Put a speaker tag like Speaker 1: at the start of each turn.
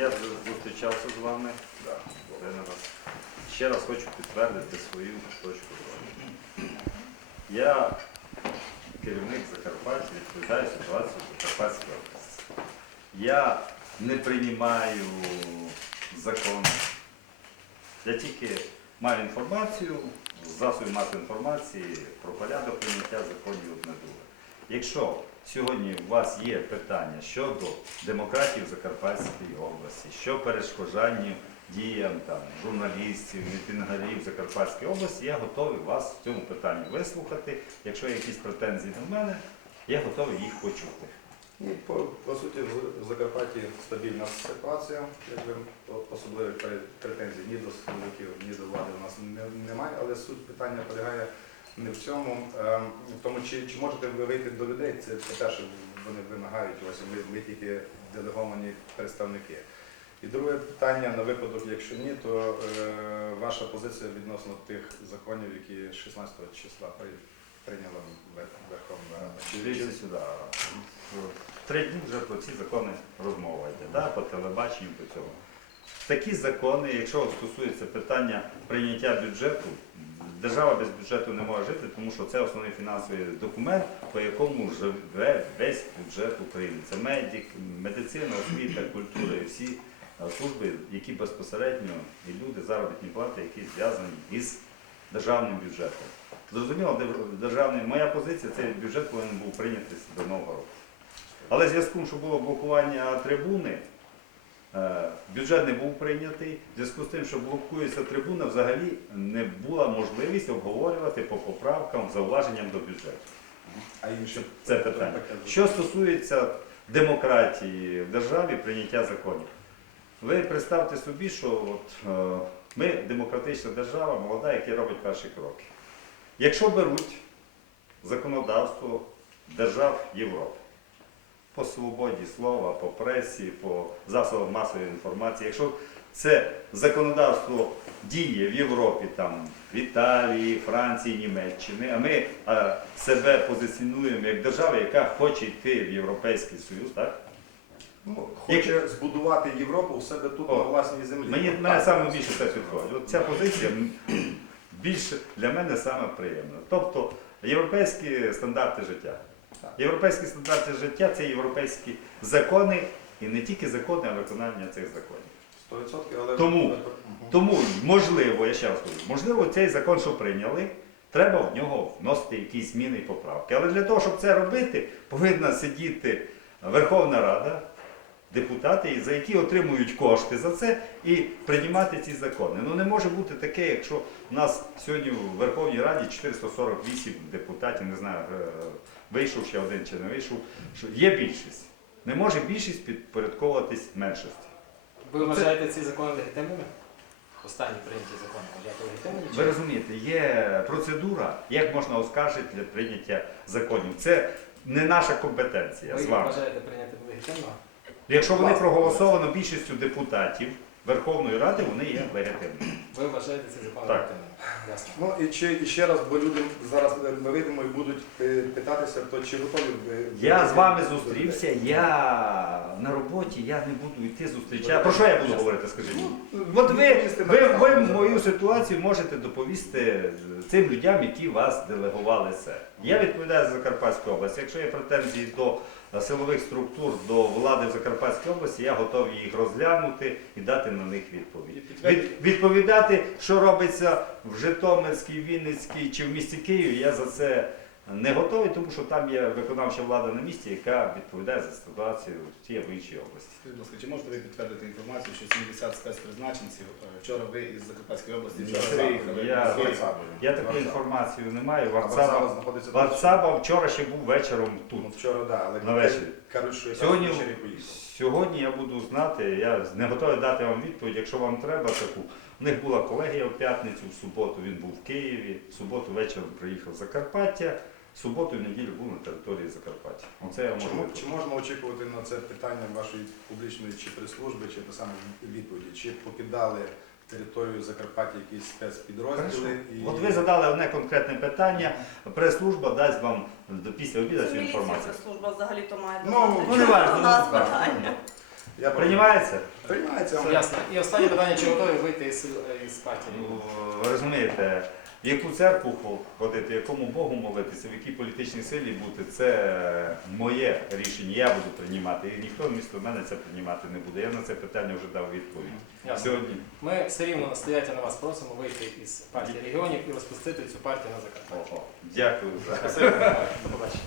Speaker 1: я зустрічався з вами. Да. Ще раз хочу підтвердити свою точку зору. Я керівник Закарпаття, відповідаю ситуацію в Закарпатській області. Я не приймаю закон. Я тільки маю інформацію засобів масової інформації про порядок прийняття законів одне друге. Якщо сьогодні у вас є питання щодо демократії в Закарпатській області, що перешкоджанню діям там, журналістів, мітингарів в Закарпатській області, я готовий вас в цьому питанні вислухати. Якщо є якісь претензії до мене, я готовий їх почути.
Speaker 2: Ну, по, по суті, в- Закарпатті стабільна ситуація, особливих претензій ні до силовиків, ні до влади у нас немає, але суть питання полягає не в цьому, в тому, чи, чи можете ви вийти до людей, це, те, що вони вимагають, ось ми, ми тільки делеговані представники. І друге питання на випадок, якщо ні, то е, ваша позиція відносно тих законів, які 16 числа при- прийняла Вер- Верховна Рада. Чи-
Speaker 1: Дивіться сюди. Три дні вже про ці закони розмова йде, да? по телебаченню, по цьому. Такі закони, якщо стосується питання прийняття бюджету, держава без бюджету не може жити, тому що це основний фінансовий документ, по якому живе весь бюджет України. Це медик, медицина, освіта, культура і всі служби, які безпосередньо і люди, заробітні плати, які зв'язані із державним бюджетом. Зрозуміло, державний, моя позиція, цей бюджет повинен був прийнятися до Нового року. Але в зв'язку, що було блокування трибуни, бюджет не був прийнятий. В зв'язку з тим, що блокується трибуна, взагалі не була можливість обговорювати по поправкам зауваженням до бюджету.
Speaker 2: А інші
Speaker 1: Це питання. Що стосується демократії в державі, прийняття законів. Ви представте собі, що от, е, ми демократична держава, молода, яка робить перші кроки. Якщо беруть законодавство держав Європи по свободі слова, по пресі, по засобам масової інформації, якщо це законодавство діє в Європі, там, в Італії, Франції, Німеччини, а ми а, себе позиціонуємо як держава, яка хоче йти в Європейський Союз, так?
Speaker 2: Ну, хоче збудувати Європу у себе тут
Speaker 1: О,
Speaker 2: на власній землі.
Speaker 1: Мені
Speaker 2: Ну,
Speaker 1: мене
Speaker 2: так.
Speaker 1: саме більше це підходить. От ця позиція більше для мене саме приємна. Тобто європейські стандарти життя. Європейські стандарти життя це європейські закони, і не тільки закони, а виконання цих законів.
Speaker 2: 100%, але...
Speaker 1: Тому- Тому, можливо, я ще раз кажу, можливо, цей закон, що прийняли, треба в нього вносити якісь зміни і поправки. Але для того, щоб це робити, повинна сидіти Верховна Рада, депутати, за які отримують кошти за це, і приймати ці закони. Ну не може бути таке, якщо у нас сьогодні в Верховній Раді 448 депутатів, не знаю, е, вийшов ще один чи не вийшов, що є більшість. Не може більшість підпорядковуватись меншості.
Speaker 3: Ви вважаєте ці закони легітимними? Останні прийняті закони вважаєте легітимними?
Speaker 1: Ви розумієте, є процедура, як можна оскаржити для прийняття законів. Це не наша компетенція
Speaker 3: Ви
Speaker 1: з вами.
Speaker 3: вважаєте прийняти легітимно?
Speaker 1: Якщо вони проголосовано більшістю депутатів Верховної Ради, вони є легітимними.
Speaker 3: Ви вважаєте це за
Speaker 1: Так.
Speaker 3: Ясно.
Speaker 2: Ну і ще, і ще раз, бо люди зараз ми вийдемо і будуть е, питатися, то чи готові ви...
Speaker 1: Я з вами зустрівся, я на роботі, я не буду йти зустрічати. Про що я буду говорити, скажіть? мені?
Speaker 2: Ну,
Speaker 1: От ви,
Speaker 2: відповісти
Speaker 1: ви, ви мою ситуацію можете доповісти цим людям, які вас делегували це. Я відповідаю за Закарпатську область. Якщо є претензії до е, силових структур, до влади в Закарпатській області, я готовий їх розглянути і дати на них відповідь. Від, відповідати, що робиться в Житомирській, Вінницькій чи в місті Києві, я за це не готовий, тому що там є виконавча влада на місці, яка відповідає за ситуацію в тій або іншій області.
Speaker 4: Чи можете ви підтвердити інформацію, що 70 спецпризначенців е, вчора ви із Закарпатської області вчора
Speaker 1: Я-
Speaker 4: виїхали?
Speaker 1: я- Я таку інформацію не маю. Варцаба,
Speaker 2: знаходиться.
Speaker 1: Варцаба вчора ще був вечором тут.
Speaker 2: Ну, вчора, да, але
Speaker 1: На вечір.
Speaker 2: кажуть, що якраз
Speaker 1: Сьогодні,
Speaker 2: ввечері поїхав.
Speaker 1: Сьогодні я буду знати, я не готовий дати вам відповідь, якщо вам треба таку. У них була колегія в п'ятницю, в суботу він був в Києві, в суботу вечором приїхав в Закарпаття, в суботу і в неділю був на території Закарпаття. Оце я можу Чому-
Speaker 2: чи можна очікувати на це питання вашої публічної чи прес-служби, чи те саме відповіді? Чи покидали територію Закарпаття якісь спецпідрозділи? І...
Speaker 1: От ви задали одне конкретне питання, прес-служба дасть вам до- після обіду цю інформацію.
Speaker 5: служба взагалі-то має
Speaker 2: Ну, ну,
Speaker 1: не важливо,
Speaker 5: у нас
Speaker 1: ну, так.
Speaker 5: питання.
Speaker 2: Я
Speaker 1: Приймається?
Speaker 2: Приймається.
Speaker 3: Ясно. І останнє питання, чи готові вийти із, із партії?
Speaker 1: Ну, ви розумієте, в яку церкву ходити, якому Богу молитися, в якій політичній силі бути, це моє рішення. Я буду приймати. І ніхто вмісто мене це приймати не буде. Я на це питання вже дав відповідь.
Speaker 3: Ясно.
Speaker 1: Сьогодні
Speaker 3: Ми все рівно настоятельно вас просимо вийти із партії регіонів і розпустити цю партію на Закарпатті.
Speaker 1: Ого. дякую за
Speaker 3: побачення.